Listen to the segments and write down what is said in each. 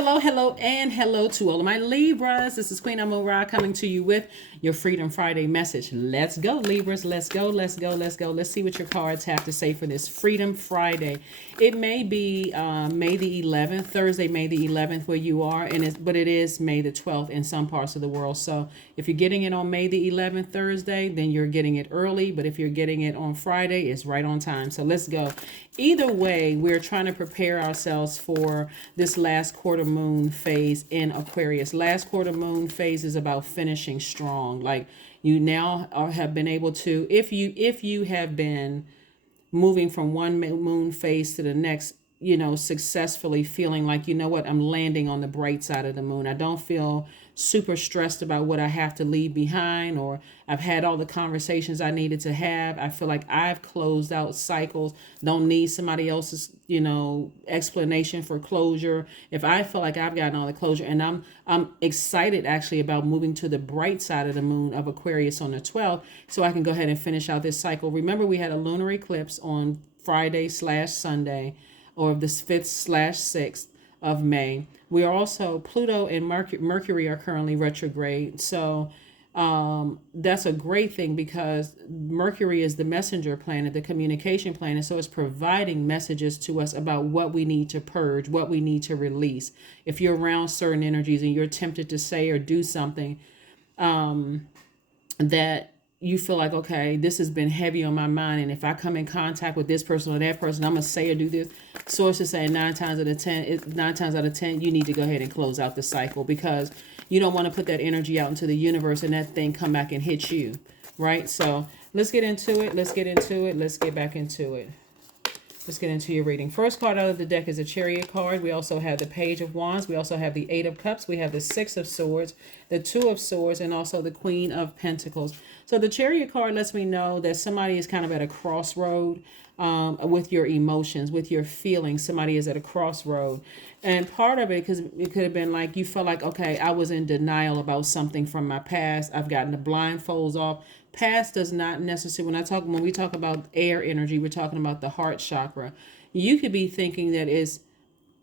hello, and hello to all of my Libras. This is Queen Amora coming to you with your Freedom Friday message. Let's go, Libras. Let's go, let's go, let's go. Let's see what your cards have to say for this Freedom Friday. It may be May the 11th, Thursday, May the 11th where you are, but it is May the 12th in some parts of the world. So if you're getting it on May the 11th, Thursday, then you're getting it early. But if you're getting it on Friday, it's right on time. So let's go. Either way, we're trying to prepare ourselves for this last quarter moon phase in Aquarius. Last quarter moon phase is about finishing strong. Like you now have been able to, if you have been moving from one moon phase to the next, successfully feeling like, you know what, I'm landing on the bright side of the moon. I don't feel super stressed about what I have to leave behind, or I've had all the conversations I needed to have. I feel like I've closed out cycles. Don't need somebody else's, explanation for closure. If I feel like I've gotten all the closure, and I'm excited actually about moving to the bright side of the moon of Aquarius on the 12th, so I can go ahead and finish out this cycle. Remember, we had a lunar eclipse on Friday/Sunday, or the 5th/6th of May. We are also, Pluto and Mercury are currently retrograde. So that's a great thing because Mercury is the messenger planet, the communication planet. So it's providing messages to us about what we need to purge, what we need to release. If you're around certain energies and you're tempted to say or do something that you feel like, okay, this has been heavy on my mind, and if I come in contact with this person or that person, I'm gonna say or do this. Source is saying 9 times out of 10, you need to go ahead and close out the cycle, because you don't want to put that energy out into the universe and that thing come back and hit you, right? So let's get into it. Let's get back into it. Let's get into your reading. First card out of the deck is a Chariot card. We also have the Page of Wands. We also have the 8 of Cups. We have the 6 of Swords, the 2 of Swords, and also the Queen of Pentacles. So the Chariot card lets me know that somebody is kind of at a crossroad with your emotions, with your feelings. Somebody is at a crossroad. And part of it, because it could have been like you felt like, okay, I was in denial about something from my past. I've gotten the blindfolds off. Past does not necessarily, when we talk about air energy, we're talking about the heart chakra. You could be thinking that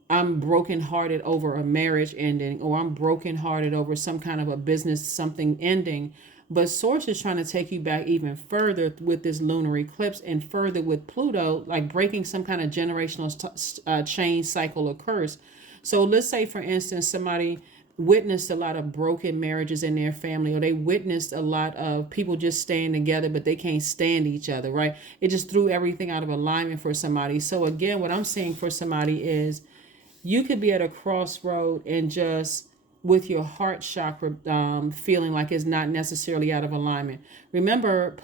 I'm brokenhearted over a marriage ending, or I'm brokenhearted over some kind of a business, something ending. But Source is trying to take you back even further with this lunar eclipse, and further with Pluto, like breaking some kind of generational change, cycle, or curse. So let's say, for instance, somebody witnessed a lot of broken marriages in their family, or they witnessed a lot of people just staying together but they can't stand each other, right? It just threw everything out of alignment for somebody. So again, what I'm seeing for somebody is you could be at a crossroad and just with your heart chakra feeling like it's not necessarily out of alignment. Remember,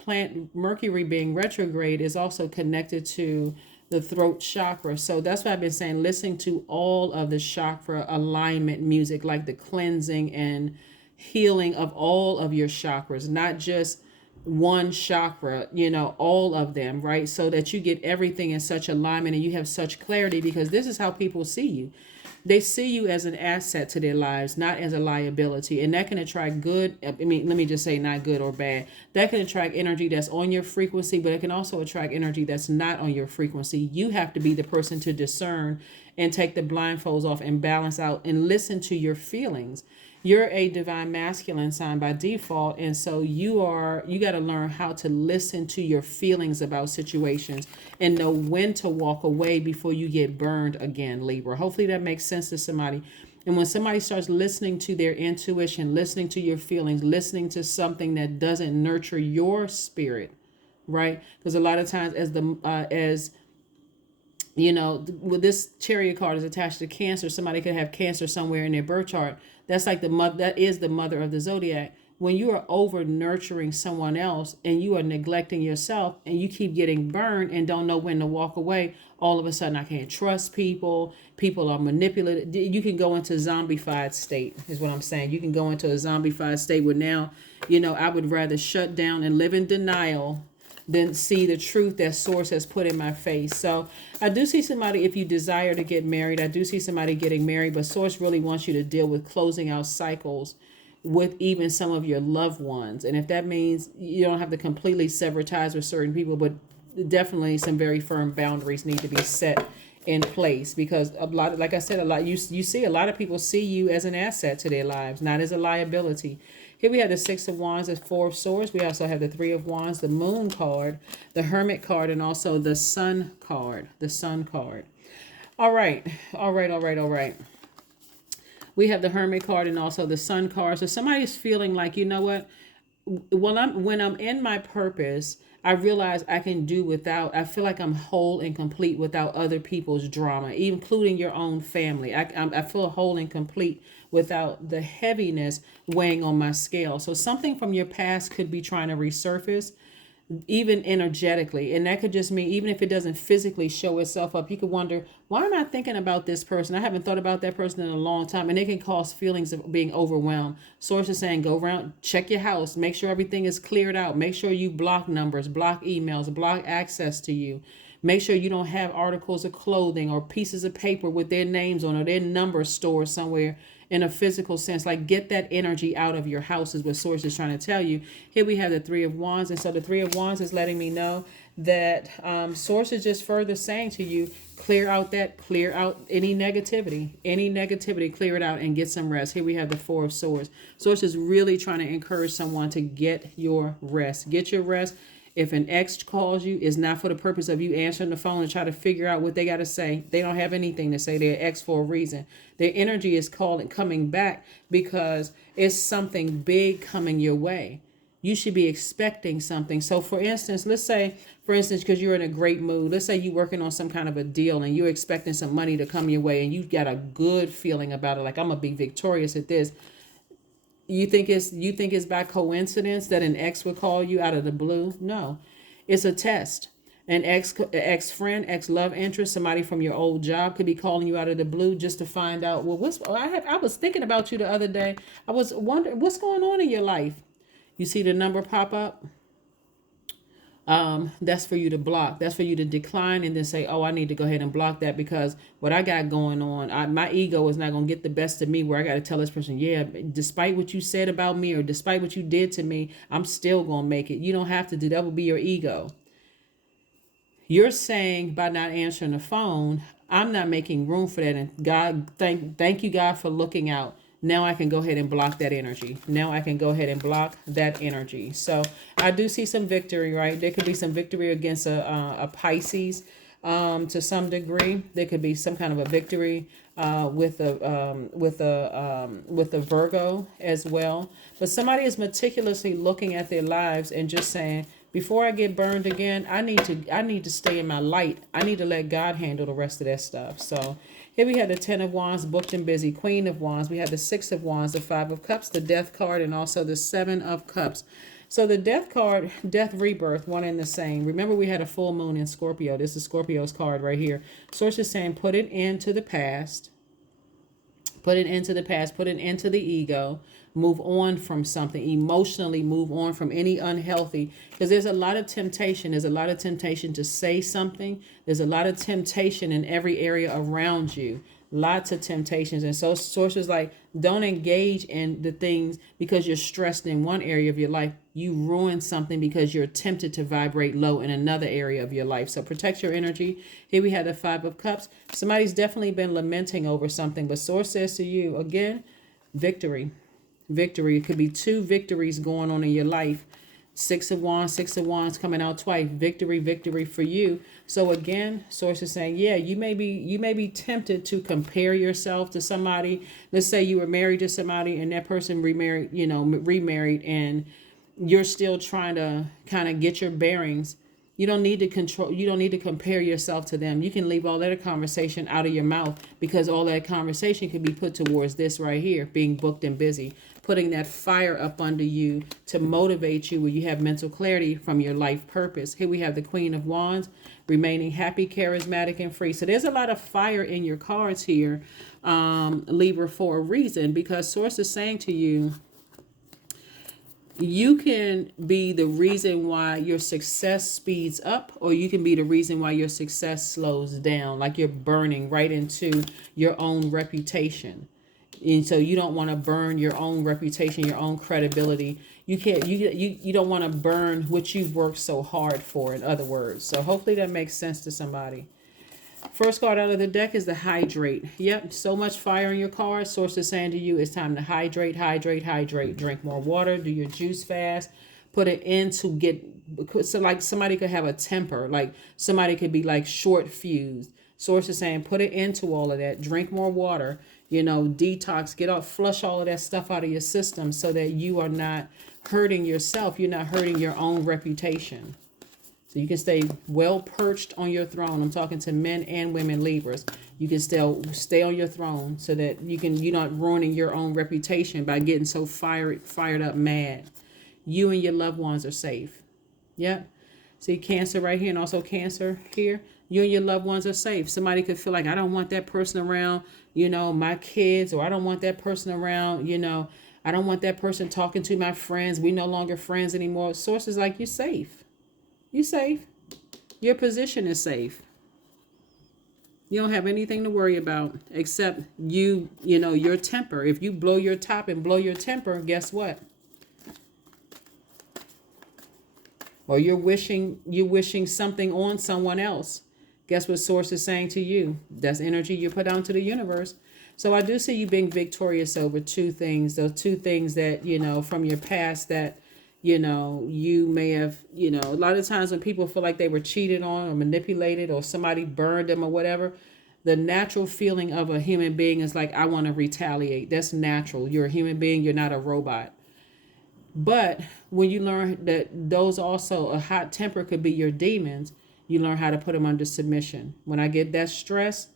Mercury being retrograde is also connected to the throat chakra. So that's why I've been saying, listening to all of the chakra alignment music, like the cleansing and healing of all of your chakras, not just one chakra, all of them, right? So that you get everything in such alignment and you have such clarity, because this is how people see you. They see you as an asset to their lives, not as a liability. And that can attract good. Let me just say not good or bad. That can attract energy that's on your frequency, but it can also attract energy that's not on your frequency. You have to be the person to discern and take the blindfolds off and balance out and listen to your feelings. You're a divine masculine sign by default, and so you got to learn how to listen to your feelings about situations and know when to walk away before you get burned again, Libra. Hopefully that makes sense to somebody. And when somebody starts listening to their intuition, listening to your feelings, listening to something that doesn't nurture your spirit, right? Because a lot of times, with this Chariot card is attached to Cancer, somebody could have Cancer somewhere in their birth chart. That's like that is the mother of the Zodiac. When you are over nurturing someone else and you are neglecting yourself, and you keep getting burned and don't know when to walk away, all of a sudden I can't trust people. People are manipulated. You can go into a zombified state, is what I'm saying. You can go into a zombified state where now, I would rather shut down and live in denial than see the truth that Source has put in my face. So I do see somebody, if you desire to get married, I do see somebody getting married, but Source really wants you to deal with closing out cycles with even some of your loved ones. And if that means you don't have to completely sever ties with certain people, but definitely some very firm boundaries need to be set in place, because a lot, like I said, a lot, you see a lot of people see you as an asset to their lives, not as a liability. Here we have the Six of Wands, the Four of Swords. We also have the Three of Wands, the Moon card, the Hermit card, and also the Sun card, the Sun card. All right, all right, all right, all right. We have the Hermit card and also the Sun card. So somebody's feeling like, you know what? When I'm in my purpose, I realize I can do without. I feel like I'm whole and complete without other people's drama, including your own family. I feel whole and complete without the heaviness weighing on my scale. So something from your past could be trying to resurface, even energetically, and that could just mean, even if it doesn't physically show itself up, you could wonder, why am I thinking about this person? I haven't thought about that person in a long time, and it can cause feelings of being overwhelmed. Source is saying, go around, check your house, make sure everything is cleared out, make sure you block numbers, block emails, block access to you, make sure you don't have articles of clothing or pieces of paper with their names on or their numbers stored somewhere in a physical sense. Like, get that energy out of your house is what Source is trying to tell you. Here we have the Three of Wands. And so the Three of Wands is letting me know that Source is just further saying to you, clear out any negativity, clear it out and get some rest. Here we have the Four of Swords. Source is really trying to encourage someone to get your rest. Get your rest. If an ex calls you, it's not for the purpose of you answering the phone and try to figure out what they got to say. They don't have anything to say. They're ex for a reason. Their energy is coming back because it's something big coming your way. You should be expecting something. So for instance, because you're in a great mood, let's say you're working on some kind of a deal and you're expecting some money to come your way and you've got a good feeling about it. Like, I'm going to be victorious at this. You think it's by coincidence that an ex would call you out of the blue? No, it's a test. An ex-friend, ex-love interest, somebody from your old job could be calling you out of the blue just to find out, well, I was thinking about you the other day. I was wondering what's going on in your life. You see the number pop up? That's for you to block. That's for you to decline and then say, oh, I need to go ahead and block that, because what I got going on, my ego is not going to get the best of me where I got to tell this person, yeah, despite what you said about me or despite what you did to me, I'm still going to make it. You don't have to do that. Would be your ego. You're saying by not answering the phone, I'm not making room for that. And God, thank you, God, for looking out. Now I can go ahead and block that energy. So I do see some victory, right? There could be some victory against a Pisces to some degree. There could be some kind of a victory with a Virgo as well. But somebody is meticulously looking at their lives and just saying, before I get burned again, I need to stay in my light. I need to let God handle the rest of that stuff. So here we have the Ten of Wands, booked and busy, Queen of Wands. We have the Six of Wands, the Five of Cups, the Death card, and also the Seven of Cups. So the Death card, death, rebirth, one and the same. Remember, we had a full moon in Scorpio. This is Scorpio's card right here. Source is saying, put it into the past. Put it into the past. Put it into the ego. Move on from something. Emotionally move on from any unhealthy. Because there's a lot of temptation. There's a lot of temptation to say something. There's a lot of temptation in every area around you. Lots of temptations. And so sources like, don't engage in the things because you're stressed in one area of your life. You ruin something because you're tempted to vibrate low in another area of your life. So protect your energy. Here we have the Five of Cups. Somebody's definitely been lamenting over something, but source says to you, again, victory. Victory. It could be two victories going on in your life. Six of Wands coming out twice. Victory for you. So again, source is saying, yeah, you may be tempted to compare yourself to somebody. Let's say you were married to somebody and that person remarried, and you're still trying to kind of get your bearings. You don't need to compare yourself to them. You can leave all that conversation out of your mouth, because all that conversation can be put towards this right here, being booked and busy, putting that fire up under you to motivate you where you have mental clarity from your life purpose. Here we have the Queen of Wands, remaining happy, charismatic, and free. So there's a lot of fire in your cards here, Libra, for a reason, because source is saying to you, you can be the reason why your success speeds up, or you can be the reason why your success slows down, like you're burning right into your own reputation. And so you don't want to burn your own reputation, your own credibility. You don't want to burn what you've worked so hard for, in other words. So hopefully that makes sense to somebody. First card out of the deck is the hydrate. Yep, so much fire in your car. Source is saying to you, it's time to hydrate, hydrate, hydrate. Drink more water, do your juice fast, put it in to get, so like somebody could have a temper, like somebody could be like short fused. Source is saying, put it into all of that, drink more water, detox, get off, flush all of that stuff out of your system so that you are not hurting yourself. You're not hurting your own reputation. So you can stay well perched on your throne. I'm talking to men and women Libras. You can still stay on your throne so that you're not ruining your own reputation by getting so fired up mad. You and your loved ones are safe. Yep. See Cancer right here and also Cancer here. You and your loved ones are safe. Somebody could feel like, I don't want that person around, my kids, or I don't want that person around, I don't want that person talking to my friends. We no longer friends anymore. Sources like, you're safe. You're safe. Your position is safe. You don't have anything to worry about except your temper. If you blow your top and blow your temper, guess what? Or you're wishing something on someone else. Guess what Source is saying to you? That's energy you put out to the universe. So I do see you being victorious over two things. Those two things that, from your past that, you may have, a lot of times when people feel like they were cheated on or manipulated or somebody burned them or whatever, the natural feeling of a human being is like, I want to retaliate. That's natural. You're a human being. You're not a robot. But when you learn that those also, a hot temper could be your demons, you learn how to put them under submission. When I get that stress,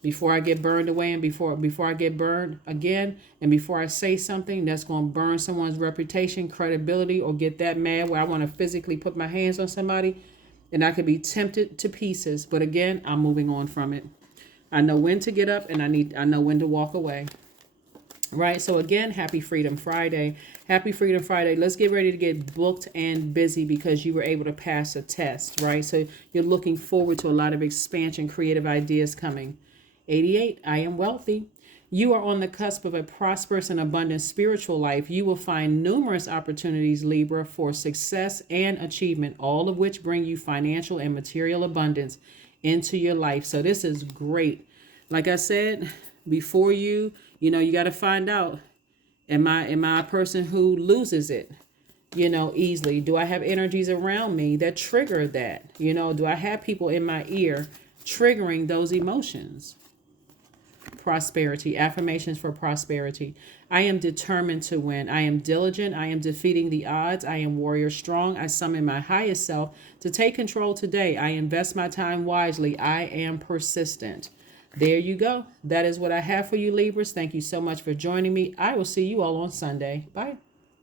before I get burned away and before I get burned again, and before I say something that's going to burn someone's reputation, credibility, or get that mad where I want to physically put my hands on somebody, and I could be tempted to pieces. But again, I'm moving on from it. I know when to get up and I know when to walk away. Right? So again, happy Freedom Friday. Happy Freedom Friday. Let's get ready to get booked and busy because you were able to pass a test, right? So you're looking forward to a lot of expansion, creative ideas coming. 88, I am wealthy. You are on the cusp of a prosperous and abundant spiritual life. You will find numerous opportunities, Libra, for success and achievement, all of which bring you financial and material abundance into your life. So this is great. Like I said, before you got to find out, am I a person who loses it, easily? Do I have energies around me that trigger that? Do I have people in my ear triggering those emotions? Prosperity, affirmations for prosperity. I am determined to win. I am diligent. I am defeating the odds. I am warrior strong. I summon my highest self to take control today. I invest my time wisely. I am persistent. There you go. That is what I have for you, Libras. Thank you so much for joining me. I will see you all on Sunday. Bye.